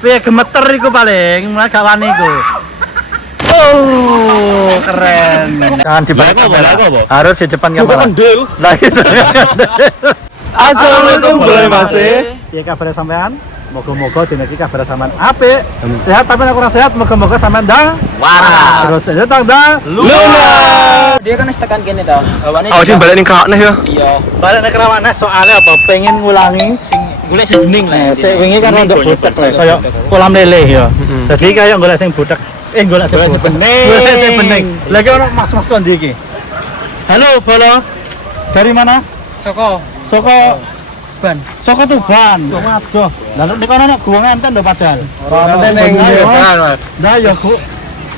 Piye gemeter iku paling, mulai gak wani iku. Oh, keren. Jangan di balik kamera. Harus di depan kamera. Lah gitu. Assalamualaikum boleh Mas. Piye kabar sampean? Moga-moga dina iki kabar sampean apik. Sehat tapi nek ora sehat moga-moga sampean ndang waras. Terus datang ndang Luna. Dia kan wis tekan kene to. Hawane. Oh, sing balik ning Krawakneh ya. Iya. balik nek Krawakneh soalnya apa? Pengen ngulangi Sing golek sing bening lah. sing wingi kan untuk butek lah kaya kolam lele ya. Dadi kaya golek sing butek. Golek sing bening. Golek sing bening. Lagi ono mas-mas kondi iki. Halo, Bolo. Dari mana? Soko ban. Soko Tuban. Waduh. Lah nek kono nek gua ngenten lho padahal. Ning Nah ya, Bu.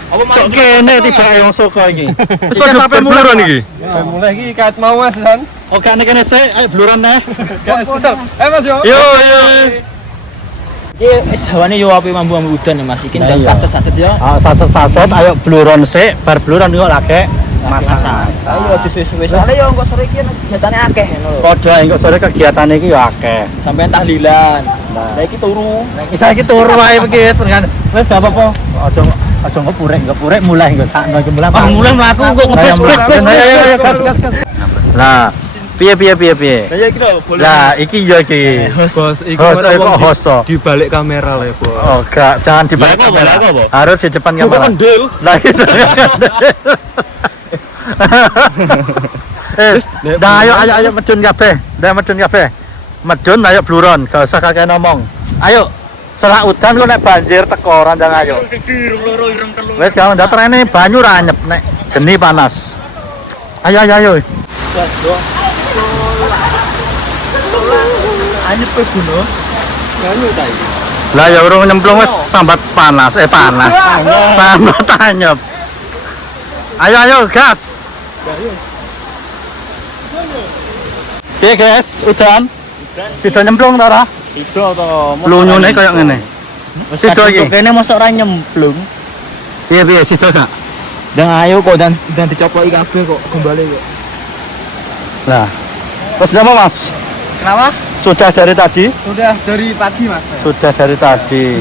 Apa Kok kene tibake wong Soko iki. Wis sampe bluron iki. mulai iki kat mau Mas San. Oh, gak kene sik, ayo bluran neh. Ya wis kesel. Mas yo. Yo. Iki wis hawane yo api mambu-mambu udan ya Mas. Iki ndang sacet-sacet yo. Ah, sacet-sacet ayo bluron sik, bar bluron kok lagi masak. Ayo aja suwe-suwe. Soale yo engko sore iki kegiatane akeh ngono lho. Padha engko sore kegiatan iki ya akeh. Sampeyan tahlilan. Lah iki turu. Saiki turu wae iki pengen. Wis gak apa-apa. Aja ngepurek mulai engko sakno iki mulai. Mulai mlaku kok ngebes-bes. Lah, piye? Lah ya iki lho, boleh. Lah, iki ya iki. Bos, iki kok host to. di balik kamera lah, Bos. Oh, gak, jangan di balik kamera. Harus di depan kamera. Lah gitu. Dah ayo medun kabeh. Medun ayo bluron, gak usah kakek ngomong. Ayo. Selak udan kok nek banjir teko randang ayo. Wis kalau ndak trene banyu ra anyep nek geni panas. Ayo. Anyep pe buno. Banyu ta iki. Lah ya urung nyemplung wis sambat panas. Sambat anyep. Ayo gas. Piye guys, udan? Sida nyemplung ta ora? Sida to. Lunyune koyo ngene. Sida iki. Kene mosok ora nyemplung. Piye sida gak? Dan ayo kok dan dicoploki kabeh kok kembali kok. Lah. Terus ngapa, Mas? Kenapa? Sudah dari tadi? Sudah dari pagi Mas. Sudah dari tadi.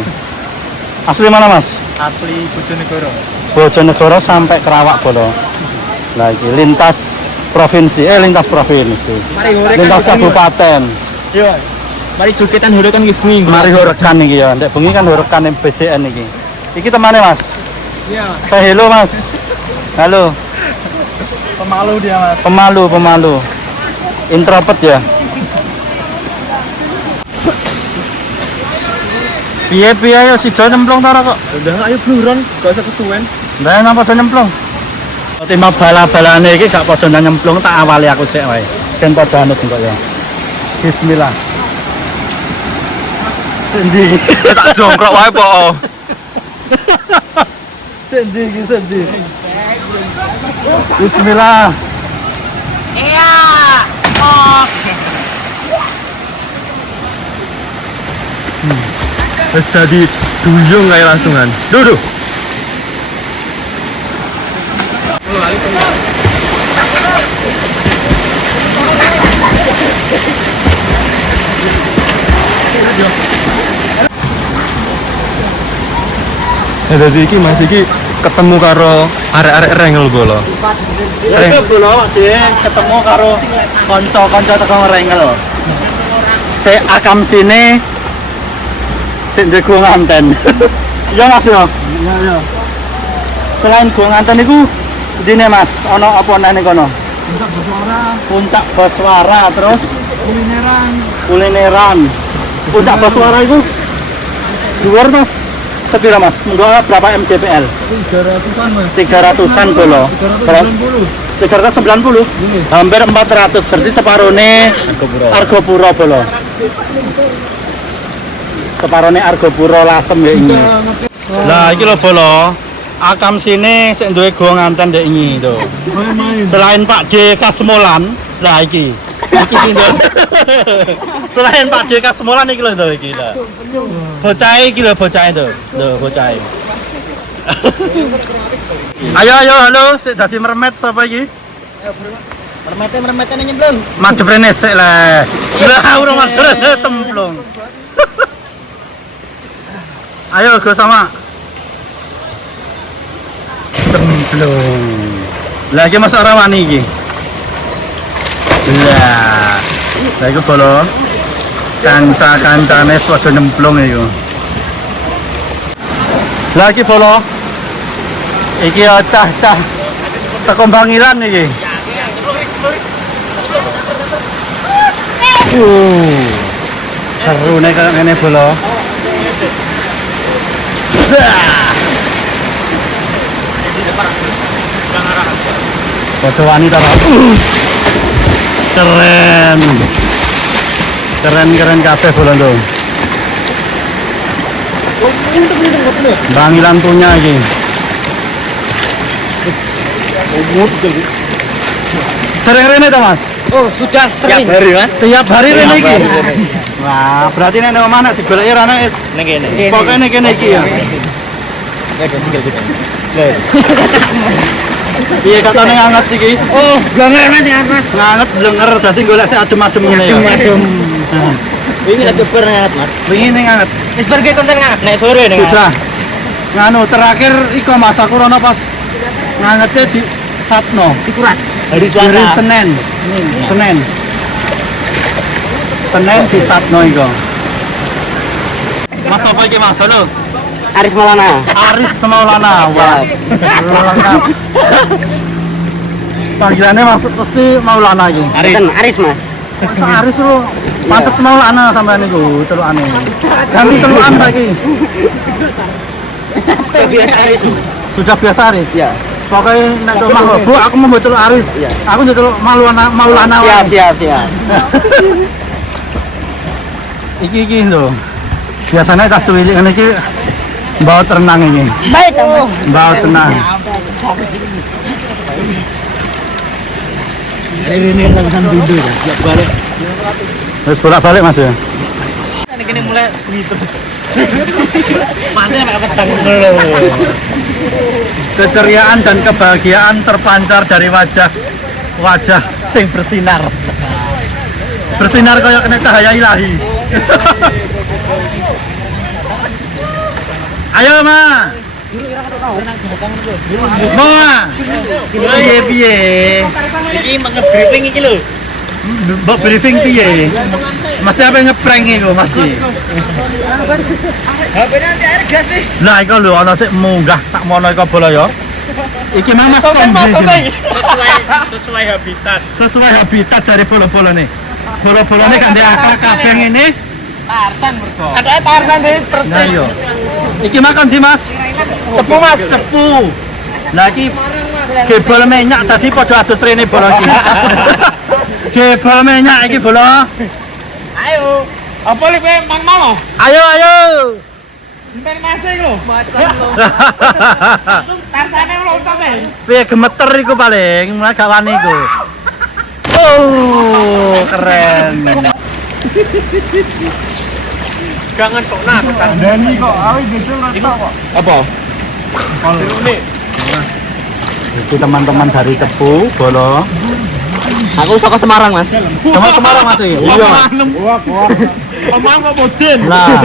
Asli mana, Mas? Asli Bojonegoro. Bojonegoro sampai Kerawak Bolo. Nah, iki lintas provinsi. Lintas kabupaten. Yo. Mari jogetan horekan iki bengi. Mari horekan iki ya. Ndek bengi kan horekan BCN iki. Iki temane, Mas. Iya. Say hello, Mas. Halo. Pemalu dia Mas. Pemalu. Introvert ya. Piye ya sida nyemplung ta ora kok? Udah ayo bluron, gak usah kesuwen. Lah napa padha nyemplung? Timah bala-balane iki gak padha nyemplung tak awali aku sik wae. Ben padha anut kok ya. Bismillah. Sendi. Tak jongkrok wae, Po. Sendi. Bismillah. Iya. Oh. Wis dadi duyung kae langsungan. Duh. Jadi iki Mas iki ketemu karo arek-arek rengel Bolo. Ya Bolo dhewe ketemu karo kanca-kanca teko rengel. Se akam sini sik ndek gua nganten. Iya Mas yo. Iya. Selain gua nganten iku dine Mas, ana apa neh ning kono? Puncak Baswara terus kulineran. Puncak Baswara itu dhuwur tuh. Sepira Mas? Enggak berapa MDPL? 300-an Mas. 300-an Bolo. 390. Hampir 400. Berarti separone Argopuro Bolo. Separone Argopuro Lasem ya ini. Lah iki lho Bolo. Akam sini sik duwe go nganten ndek iki to. Selain Pak D Kasmolan, lah iki. Iki lho. Selain Pak D Kasmolan iki lho to iki lho. Bocah iki lho bocah itu. Lho bocah. Ayo halo, sik dadi mermet sapa iki? Mermete nyemplung. Madhep rene sik lah. Lah ora madhep cemplung. Ayo go sama. Templung. Lagi masuk rawani iki. Lah. Lah iku bolo. Kanca-kancane padha nemplung iku. Lagi bolo. Iki cah-cah teko Bangilan iki. Seru nih kalau ngene bolo. Foto wanita keren. Keren kabeh bolo tuh. Bangilan punya iki. Sering rene to, Mas? Oh, sudah sering. Hari mas. Tiap hari rene iki. Wah, berarti nek nang omah nek digoleki ra nek wis Neng kene. pokoke nek kene iki ya. Ya ada sikil kita. Piye katane nganget iki? Oh, blenger Mas ya, Mas. Nganget blenger dadi golek sik adem-adem ngene ya. Adem. Ini ada ber ngangat mas. Wingi ning nganget. Wis pergi konten nganget. Nek sore nih. Sudah. Nganu terakhir iku masa corona pas ngangete di Satno. Dikuras. Hari Hari Senin. Senin di Satno iku. Mas apa iki Mas? Halo. Aris Maulana. Aris Maulana. Wah. Lengkap. Panggilannya maksud pasti Maulana iki. Aris Mas. Masa Aris lu pantes Maulana sampean niku, telukane. Ganti telukan saiki. Biasa Aris. Sudah biasa Aris. Ya. Pokoknya nek ke omah, Bu, aku mau teluk Aris. Iya. Aku nyeteluk Maulana. Siap. Iki lho. Biasanya tas cuwilik ngene iki bawa renang ini. Baik, Bawa tenang. Ini langsung tidur ya. Siap balik. Terus bolak-balik Mas ya. Ini mulai terus. Mantap pakai petang. Keceriaan dan kebahagiaan terpancar dari wajah sing bersinar. Bersinar kayak kena cahaya ilahi. Ayo Ma. Ma. Piye. Ini nge-briefing iki lho. Mbok briefing piye? Mesti apa ngeprank iku mesti. HP-nya anti air gas sih. Lah iku lho ana sik munggah sak mono iku bola ya. Iki mah Mas Kombi. Sesuai habitat. Sesuai habitat dari bola-bolane. Bola-bolane kan dia akal kabeh ngene. Tarsan mergo. Ada Tarzan deh Nah persis. iya. Iki makan di Mas. Cepu Mas, cepu. Lah iki gebel minyak tadi padha adus rene bola iki. Gebel minyak iki bola. Ayo. Apa li kowe mang mau? Ayo. Ben masih lho. Tarzane loncat e. Piye gemeter iku paling, mulai gak wani iku. Oh, keren. Jangan kok nak. Dani kok awi besok ora kok. Apa? Ini. Itu teman-teman dari Cepu, Bolo. Aku saka Semarang, Mas. Sama Semarang Mas iki. Iya. Wah. Omang kok modin. Nah.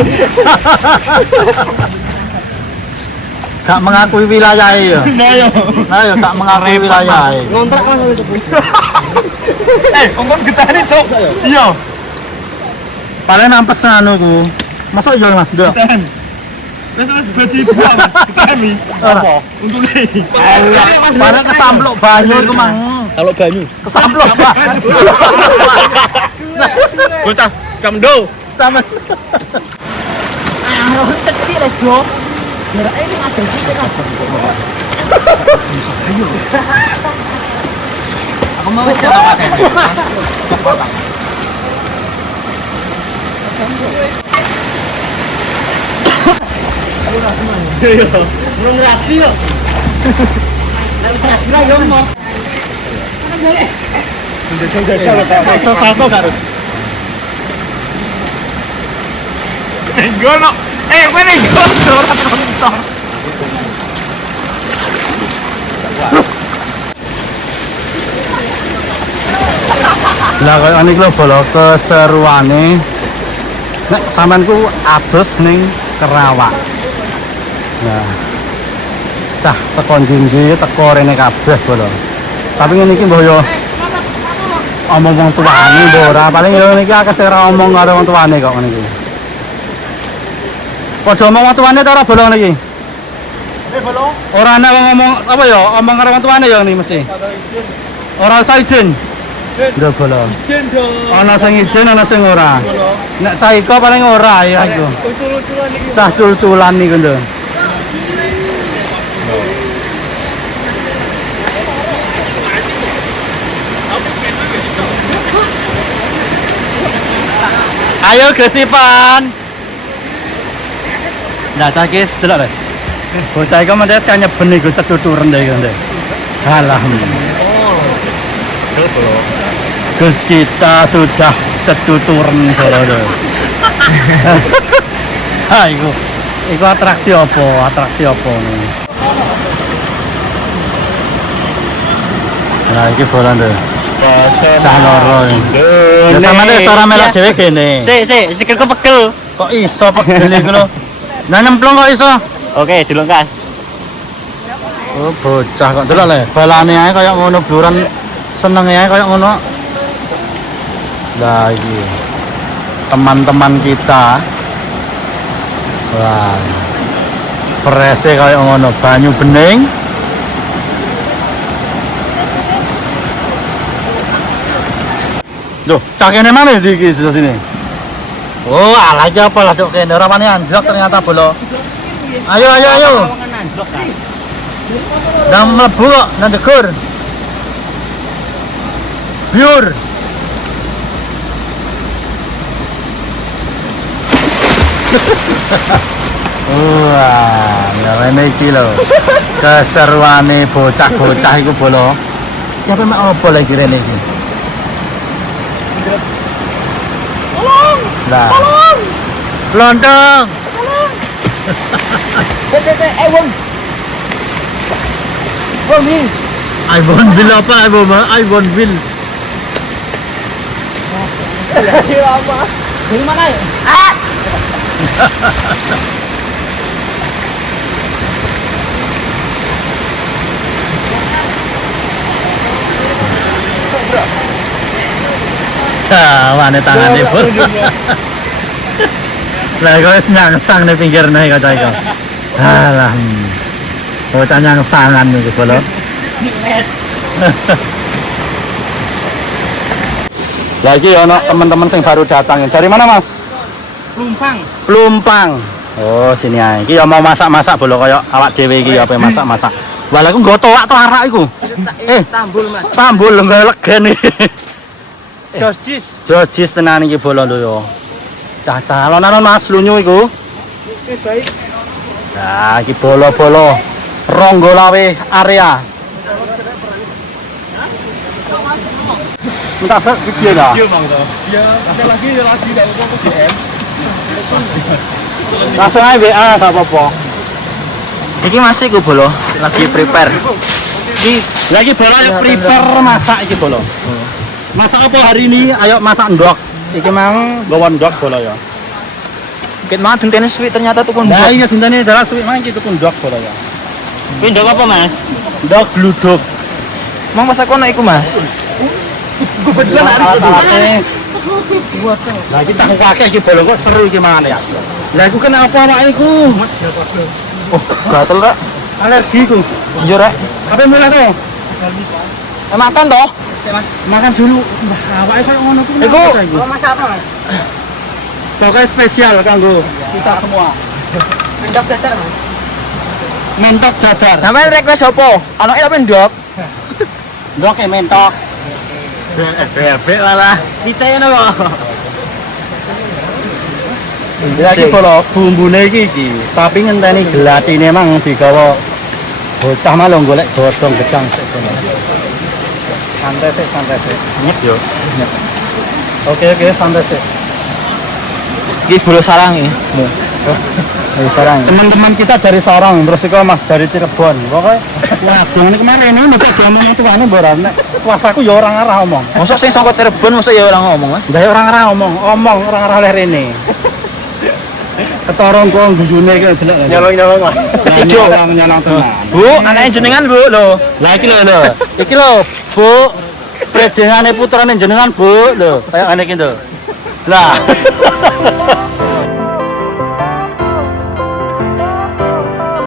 Gak mengakui wilayah ya. Nah ya gak mengakui wilayah. Ngontrak Mas aku Cepu. Ngomong getane, Cok. Iya. Paling nampes anu ku. Masa iya Mas? Ndak. Wis berarti dua, Mas. Getane. Apa? Untune. Paling kesampluk banyu iku mang. Kalau banyu. Kesampluk banyu. Bocah camdo. Sama. Kecil lah, Jo. Jarak ini ada kita kan. Aku mau coba pakai. Belum rapi loh. Enggak bisa rapi lah, yo mau. Jajal kok. Iso salto gak? Gono. Kowe ning gono ora sponsor. Lah kaya niku lho bola keseruane. Nek sampean ku adus ning Kerawak. Nah. Cah teko ndi teko rene kabeh bolo. Tapi ngene iki mbah yo omong wong tuane mbah ora paling yo niki akeh sing ora omong karo wong tuane kok ngene iki. Padha omong wong tuane ta ora bolo ngene iki? Bolo. Ora ana wong ngomong apa ya omong karo wong tuane ya ngene mesti. Ora usah izin. Lho bolo. Izin dong. Ana sing izin ana sing ora. Nek cah iko paling ora ya iku. Cul-culan iki. Cah cul-culan niku lho. Ayo gesipan. Nah, cah iki delok lho. Bocah iku mendes kan nyeben iku cetuturen deh iku ndek. Alhamdulillah. Gus kita sudah cetuturen solo. Ha iku atraksi apa? Atraksi apa nih? Nah, iki bola ndek. Cah loro. Ya samane ora melok dhewe kene. Sik, sikilku pegel. Kok iso pegel iku lho. Nah nyemplung kok iso. Oke, dilongkas. Oh bocah kok delok le. Balane ae kaya ngono buran senenge ae kaya ngono. Lah iki. Teman-teman kita. Wah. Prese kaya ngono, banyu bening. Loh, cak kene mana iki sini? Oh, alah iki apa lah cok kene ora wani anjlok ternyata bolo. Ayo. Nang mlebu kok nang jegur. Biur. Wah, ya rene iki lho. Keseruane bocah-bocah iku bolo. Ya apa mek opo lagi rene iki? Tolong. Lah. Lontong. Wong. Wong ni. iPhone bill apa iPhone bill. Ya apa? Dari mana ya? Mana tangan ibu. Lah kok wis nyangsang ning pinggirne kaca iku. Alah. Bocah nyangsangan iki bolo. Lagi ono teman-teman sing baru datang. Dari mana, Mas? Plumpang. Oh, sini ae. Iki ya mau masak-masak bolo kaya awak dhewe iki ya apa masak-masak. Wah, lha iku nggo toak to arak iku. Tambul, Mas. Tambul nggo legen iki. Jojis. Jojis tenan iki bolo lho yo. Cah-cah alon-alon Mas lunyu iku. Baik. Nah, iki bolo-bolo Ronggolawe area. Minta video dah. Ya, ada lagi dari DM. Langsung aja WA gak apa-apa. Iki masih gue bolo lagi prepare. Iki lagi bolo prepare masak iki bolo. Masak apa hari ini? Ayo masak ndok. Iki mang gawa ndok bolo ya. Ket mah dentene suwi ternyata tukun. Nah, iya dintane dalah suwi mang iki tukun ndok bolo ya. Kuwi ndok apa, Mas? Ndok gluduk. Mang masak kono iku, Mas. Kebetulan hari Lah kita ngakeh iki bolo kok seru iki mangan ya. Lah iku kenapa awake iku? Oh, gatel rek. Alergi ku. Yo rek. Apa mulai to? Makan toh? Makan dulu. Mbah, awake koyo ngono ku. Iku Masak apa, Mas? Pokoknya spesial kanggo kita semua. Ndok dadar, Mas. Mentok dadar. sampean request opo? Anake apa ndok? Ndok e mentok. Bebek malah. Ditene kok. Iki polo bumbune iki. Tapi ngenteni gelatine mang digawa bocah malah golek godhong gedang sik kono. Santai sik. Nyep yo. Oke, santai sik. Iki bolo sarang iki. Dari Sarang. Teman-teman kita dari Sarang, terus iku Mas dari Cirebon. Pokoke waduh ini kemarin ini nek jaman tuane mboran nek puasaku ya orang arah omong. Mosok sing saka Cirebon mosok ya ora ngomong, Mas. Lah ya orang arah omong, orang arah oleh rene. Ketara engko gusune iki jelek. Nyolong-nyolong. Ketiga nyolong tenan. Bu, anaknya jenengan bu lo. Lah iki lho. Iki lho, Bu. Prejengane putrane jenengan, Bu. Lho, kayak ngene iki lho. Lah.